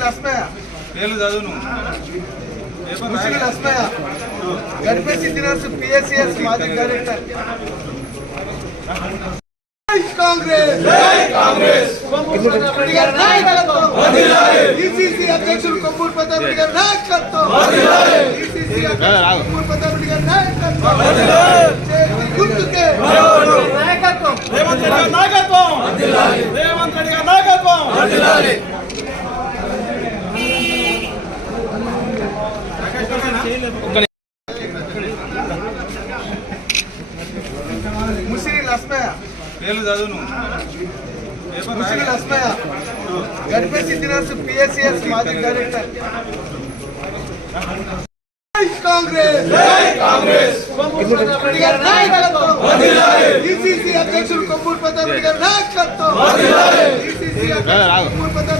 పేర్లు చదువు నువ్వు. లస్మయ్య గడిపేసి ఇంజనీర్స్ పిఎస్సిఎస్ మాజీ డైరెక్టర్. జై కాంగ్రెస్! నాయకత్వం. ఈసీసీ అధ్యక్షుడు కొమ్మూరు ప్రతాప్ రెడ్డి గారి నాయకత్వం. ఈసీసీ అధ్యక్షుడు కొమ్మూరు ప్రతాప్ రెడ్డి గారి నాయకత్వం చేతి గుర్తుకే నాయకత్వం రేవంత్ రెడ్డి గారి నాయకత్వం రేవంత్ రెడ్డి గారి నాయకత్వం ముసిరి లస్మయ్య పేర్లు చదువు నువ్వు పేపర్ ముసిరి రాయి. లస్మయ్య గడిపేసి ఇంజనీర్స్ పిఎస్సిఎస్ మాజీ డైరెక్టర్ జై కాంగ్రెస్ రెడ్డి గారి నాయకత్వం ఈసీసీ అధ్యక్షుడు కొమ్మూరు ప్రతాప్ రెడ్డి గారి నాయకత్వం ఈసీసీ అధ్యక్షుడు కొమ్మూరు ప్రతాప్